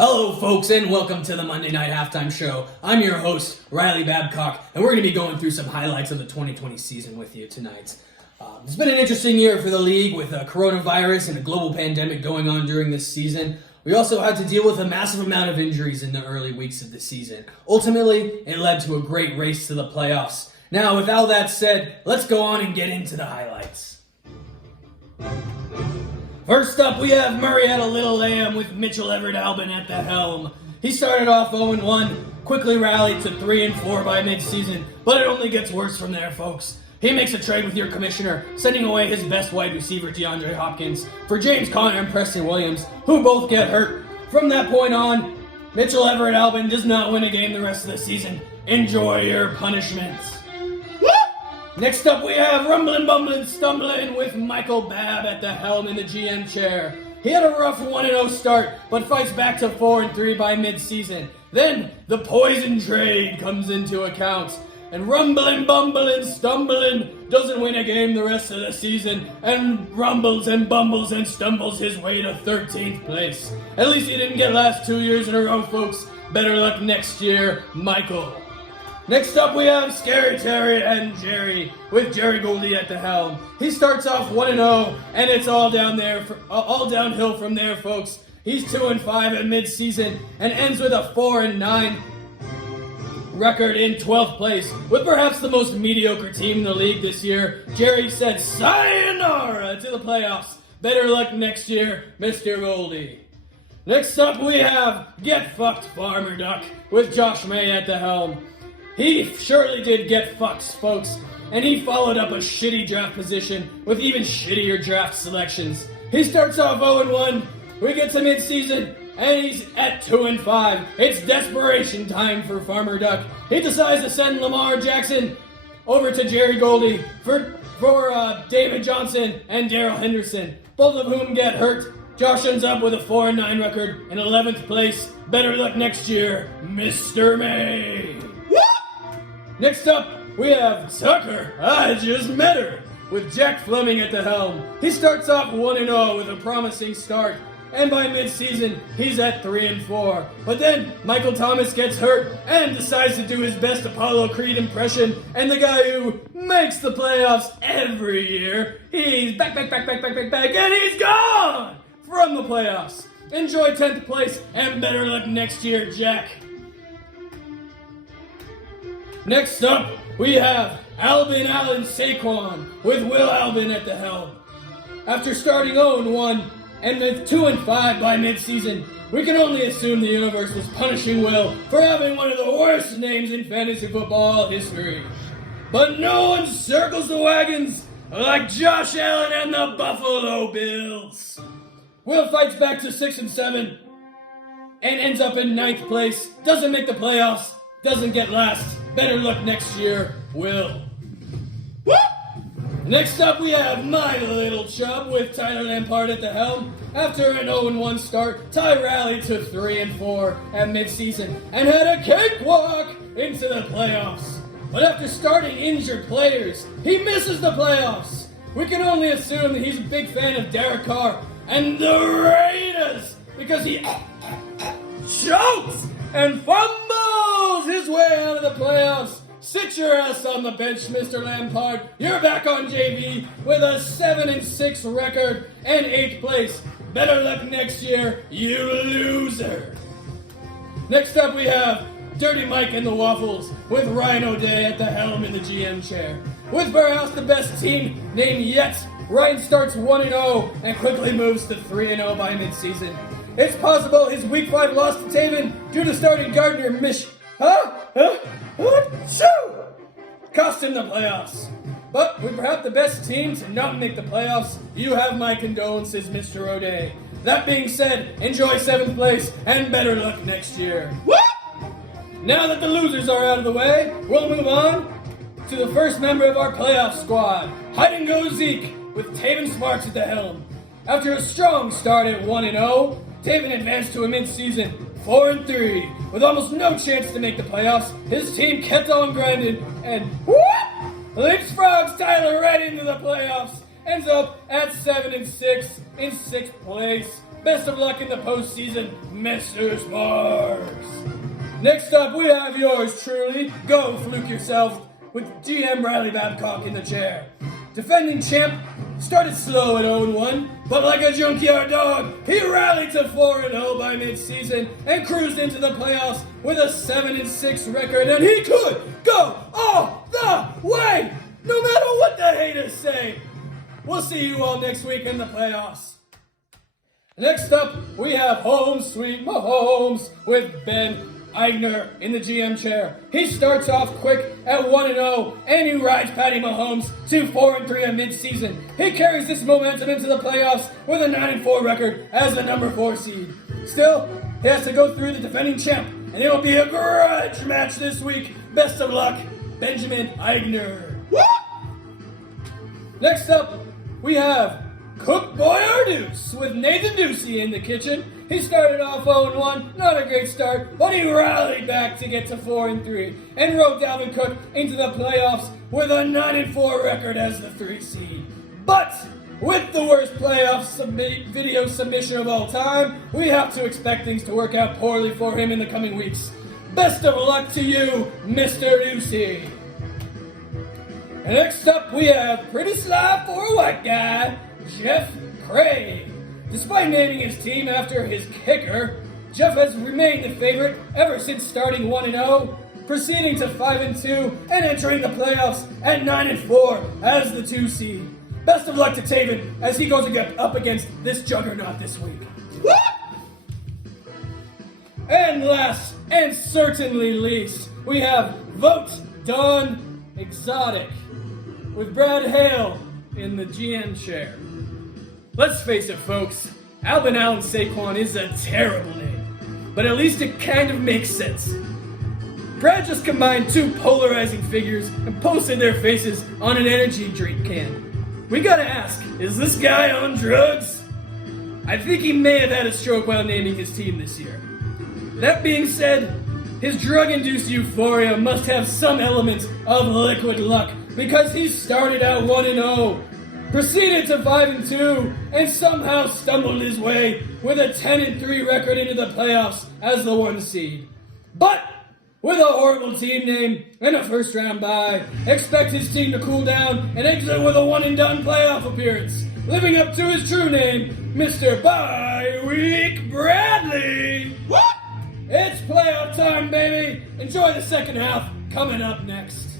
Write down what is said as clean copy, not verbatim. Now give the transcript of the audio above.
Hello, folks, and welcome to the Monday Night Halftime Show. I'm your host, Riley Babcock, and we're going to be going through some highlights of the 2020 season with you tonight. It's been an interesting year for the league with coronavirus and a global pandemic going on during this season. We also had to deal with a massive amount of injuries in the early weeks of the season. Ultimately, it led to a great race to the playoffs. Now, with all that said, let's go on and get into the highlights. First up, we have Marietta Little Lamb with Mitchell Everett-Albin at the helm. He started off 0-1, quickly rallied to 3-4 by midseason, but it only gets worse from there, folks. He makes a trade with your commissioner, sending away his best wide receiver, DeAndre Hopkins, for James Conner and Preston Williams, who both get hurt. From that point on, Mitchell Everett-Albin does not win a game the rest of the season. Enjoy your punishments. Next up, we have Rumbling, Bumbling, Stumbling with Michael Babb at the helm in the GM chair. He had a rough 1-0 start, but fights back to 4-3 by mid-season. Then, the poison trade comes into account, and Rumbling, Bumbling, Stumbling doesn't win a game the rest of the season, and rumbles and bumbles and stumbles his way to 13th place. At least he didn't get last 2 years in a row, folks. Better luck next year, Michael. Next up, we have Scary Terry and Jerry, with Jerry Goldie at the helm. He starts off 1-0, and it's all downhill from there, folks. He's 2-5 at mid-season, and ends with a 4-9 record in 12th place, with perhaps the most mediocre team in the league this year. Jerry said sayonara to the playoffs. Better luck next year, Mr. Goldie. Next up, we have Get Fucked Farmer Duck, with Josh May at the helm. He surely did get fucked, folks, and he followed up a shitty draft position with even shittier draft selections. He starts off 0-1, we get to mid-season, and he's at 2-5. It's desperation time for Farmer Duck. He decides to send Lamar Jackson over to Jerry Goldie for David Johnson and Darrell Henderson, both of whom get hurt. Josh ends up with a 4-9 record in 11th place. Better luck next year, Mr. May. Next up, we have Tucker, I Just Met Her, with Jack Fleming at the helm. He starts off 1-0 with a promising start, and by mid-season, he's at 3-4. But then, Michael Thomas gets hurt and decides to do his best Apollo Creed impression, and the guy who makes the playoffs every year, he's back, and he's gone from the playoffs. Enjoy 10th place, and better luck next year, Jack. Next up, we have Alvin Allen Saquon with Will Albin at the helm. After starting 0-1 and with 2-5 by midseason, we can only assume the universe was punishing Will for having one of the worst names in fantasy football history. But no one circles the wagons like Josh Allen and the Buffalo Bills. Will fights back to 6-7 and ends up in 9th place, doesn't make the playoffs, doesn't get last. Better luck next year, Will. Woo! Next up, we have My Little Chub with Tyler Lampard at the helm. After an 0-1 start, Ty rallied to 3-4 at midseason and had a cakewalk into the playoffs. But after starting injured players, he misses the playoffs. We can only assume that he's a big fan of Derek Carr and the Raiders because he chokes and fumbles his way out of the playoffs. Sit your ass on the bench, Mr. Lampard. You're back on JV with a 7-6 record and 8th place. Better luck next year, you loser. Next up, we have Dirty Mike and the Waffles with Ryan O'Day at the helm in the GM chair. With perhaps the best team name yet, Ryan starts 1-0 and quickly moves to 3-0 by midseason. It's possible his Week 5 loss to Taven due to starting Gardner cost him the playoffs. But with perhaps the best team to not make the playoffs, you have my condolences, Mr. O'Day. That being said, enjoy 7th place and better luck next year. Woo! Now that the losers are out of the way, we'll move on to the first member of our playoff squad, Hide and Go Zeke, with Taven Sparks at the helm. After a strong start at 1-0, Taven advanced to a mid-season 4-3. With almost no chance to make the playoffs, his team kept on grinding and leapfrogs Tyler right into the playoffs. Ends up at 7-6 in 6th place. Best of luck in the postseason, Mr. Sparks. Next up, we have yours truly. Go fluke yourself with GM Riley Babcock in the chair. Defending champ started slow at 0-1, but like a junkyard dog, he rallied to 4-0 by mid-season and cruised into the playoffs with a 7-6 record, and he could go all the way, no matter what the haters say. We'll see you all next week in the playoffs. Next up, we have Home Sweet Mahomes with Ben Eigner in the GM chair. He starts off quick at 1-0, and he rides Patty Mahomes to 4-3 at mid-season. He carries this momentum into the playoffs with a 9-4 record as the number 4 seed. Still, he has to go through the defending champ, and it will be a grudge match this week. Best of luck, Benjamin Eigner. Woo! Next up, we have Cook Boyardus with Nathan Ducey in the kitchen. He started off 0-1, not a great start, but he rallied back to get to 4-3 and rode Dalvin Cook into the playoffs with a 9-4 record as the 3 seed. But with the worst playoff video submission of all time, we have to expect things to work out poorly for him in the coming weeks. Best of luck to you, Mr. Ducey. And next up, we have pretty sly for a white guy, Jeff Craig. Despite naming his team after his kicker, Jeff has remained the favorite ever since starting 1-0, proceeding to 5-2, and entering the playoffs at 9-4 as the 2 seed. Best of luck to Taven as he goes up against this juggernaut this week. And last, and certainly least, we have Vote Don Exotic with Brad Hale in the GM chair. Let's face it, folks, Alvin Allen Saquon is a terrible name, but at least it kind of makes sense. Brad just combined 2 polarizing figures and posted their faces on an energy drink can. We gotta ask, is this guy on drugs? I think he may have had a stroke while naming his team this year. That being said, his drug-induced euphoria must have some elements of liquid luck because he started out 1-0, proceeded to 5-2, and somehow stumbled his way with a 10-3 record into the playoffs as the 1 seed. But with a horrible team name and a first-round bye, expect his team to cool down and exit with a one-and-done playoff appearance, living up to his true name, Mr. Bye-Week Bradley. What? It's playoff time, baby! Enjoy the second half coming up next.